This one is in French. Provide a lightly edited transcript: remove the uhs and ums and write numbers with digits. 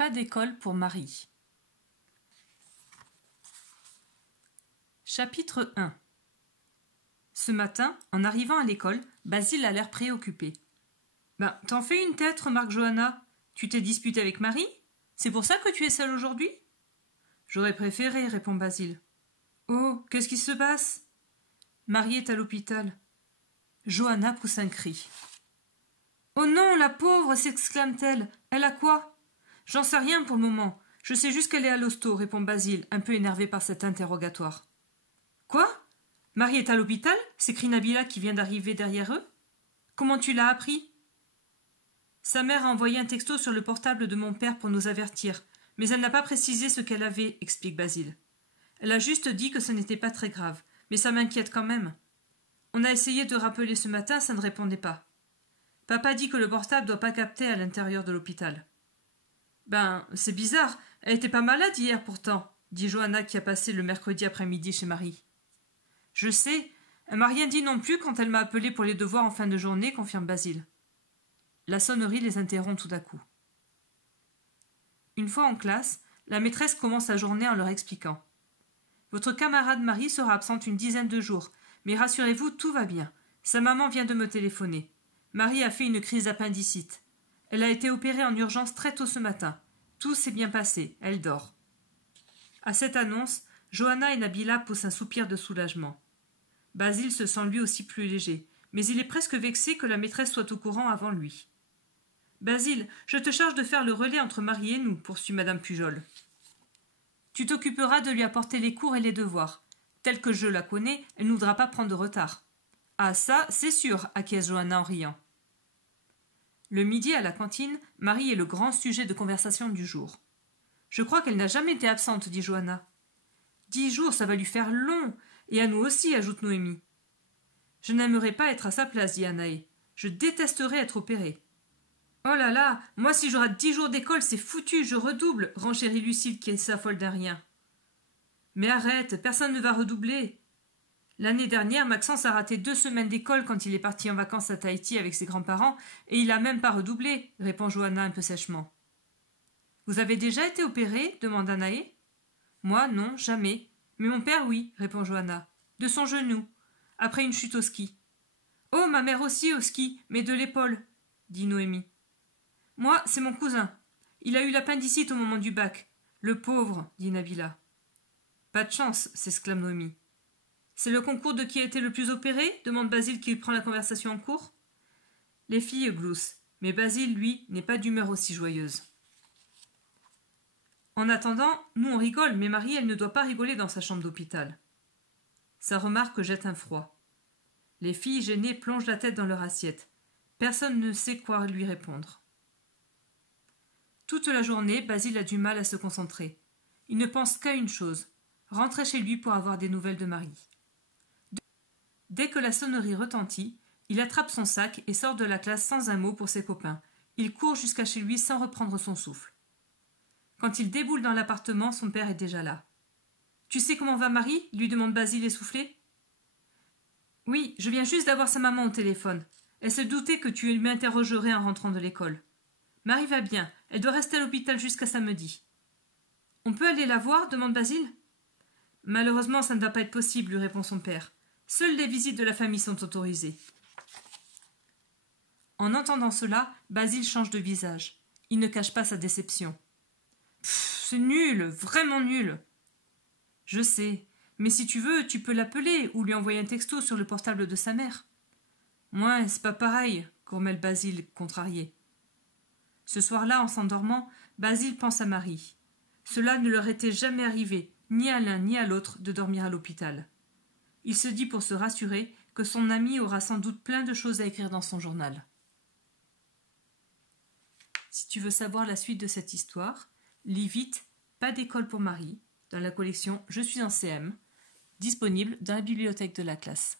Pas d'école pour Marie. Chapitre 1. Ce matin, en arrivant à l'école, Basile a l'air préoccupé. « Ben, t'en fais une tête, remarque Johanna. Tu t'es disputée avec Marie? C'est pour ça que tu es seule aujourd'hui ?»« J'aurais préféré, répond Basile. « Oh, qu'est-ce qui se passe ?» Marie est à l'hôpital. Johanna pousse un cri. « Oh non, la pauvre !» s'exclame-t-elle. « Elle a quoi ?»« J'en sais rien pour le moment. Je sais juste qu'elle est à l'hosto, répond Basile, un peu énervé par cet interrogatoire. Quoi? Marie est à l'hôpital? S'écrie Nabila qui vient d'arriver derrière eux. Comment tu l'as appris? Sa mère a envoyé un texto sur le portable de mon père pour nous avertir, mais elle n'a pas précisé ce qu'elle avait, explique Basile. Elle a juste dit que ce n'était pas très grave, mais ça m'inquiète quand même. On a essayé de rappeler ce matin, ça ne répondait pas. Papa dit que le portable doit pas capter à l'intérieur de l'hôpital. Ben, c'est bizarre, elle était pas malade hier pourtant, dit Johanna qui a passé le mercredi après-midi chez Marie. Je sais, elle m'a rien dit non plus quand elle m'a appelé pour les devoirs en fin de journée, confirme Basile. La sonnerie les interrompt tout à coup. Une fois en classe, la maîtresse commence la journée en leur expliquant. Votre camarade Marie sera absente une dizaine de jours, mais rassurez-vous, tout va bien. Sa maman vient de me téléphoner. Marie a fait une crise d'appendicite. Elle a été opérée en urgence très tôt ce matin. Tout s'est bien passé, elle dort. À cette annonce, Johanna et Nabila poussent un soupir de soulagement. Basile se sent lui aussi plus léger, mais il est presque vexé que la maîtresse soit au courant avant lui. Basile, je te charge de faire le relais entre Marie et nous, poursuit madame Pujol. Tu t'occuperas de lui apporter les cours et les devoirs. Telle que je la connais, elle ne voudra pas prendre de retard. Ah ça, c'est sûr, acquiesce Johanna en riant. Le midi à la cantine, Marie est le grand sujet de conversation du jour. Je crois qu'elle n'a jamais été absente, dit Johanna. 10 jours, ça va lui faire long, et à nous aussi, ajoute Noémie. Je n'aimerais pas être à sa place, dit Anaë. Je détesterais être opérée. Oh là là, moi si j'aurai 10 jours d'école, c'est foutu, je redouble, renchérit Lucille qui s'affole d'un rien. Mais arrête, personne ne va redoubler. L'année dernière, Maxence a raté 2 semaines d'école quand il est parti en vacances à Tahiti avec ses grands-parents, et il n'a même pas redoublé, répond Johanna un peu sèchement. Vous avez déjà été opérée demande Anaë. Moi, non, jamais. Mais mon père, oui, répond Johanna. De son genou, après une chute au ski. Oh, ma mère aussi au ski, mais de l'épaule, dit Noémie. Moi, c'est mon cousin. Il a eu l'appendicite au moment du bac. Le pauvre, dit Nabila. Pas de chance, s'exclame Noémie. C'est le concours de qui a été le plus opéré demande Basile qui prend la conversation en cours. Les filles gloussent, mais Basile, lui, n'est pas d'humeur aussi joyeuse. En attendant, nous on rigole, mais Marie, elle ne doit pas rigoler dans sa chambre d'hôpital. Sa remarque jette un froid. Les filles gênées plongent la tête dans leur assiette. Personne ne sait quoi lui répondre. Toute la journée, Basile a du mal à se concentrer. Il ne pense qu'à une chose, rentrer chez lui pour avoir des nouvelles de Marie. Dès que la sonnerie retentit, il attrape son sac et sort de la classe sans un mot pour ses copains. Il court jusqu'à chez lui sans reprendre son souffle. Quand il déboule dans l'appartement, son père est déjà là. « Tu sais comment va Marie ?» lui demande Basile essoufflé. « Oui, je viens juste d'avoir sa maman au téléphone. Elle se doutait que tu m'interrogerais en rentrant de l'école. Marie va bien, elle doit rester à l'hôpital jusqu'à samedi. »« On peut aller la voir ?» demande Basile. « Malheureusement, ça ne va pas être possible, lui répond son père. Seules les visites de la famille sont autorisées. » En entendant cela, Basile change de visage. Il ne cache pas sa déception. « C'est nul, vraiment nul. » « Je sais, mais si tu veux, tu peux l'appeler ou lui envoyer un texto sur le portable de sa mère. »« Ouais, c'est pas pareil, » grommelle Basile, contrarié. Ce soir-là, en s'endormant, Basile pense à Marie. Cela ne leur était jamais arrivé, ni à l'un ni à l'autre, de dormir à l'hôpital. Il se dit pour se rassurer que son ami aura sans doute plein de choses à écrire dans son journal. Si tu veux savoir la suite de cette histoire, lis vite Pas d'école pour Marie dans la collection Je suis en CM, disponible dans la bibliothèque de la classe.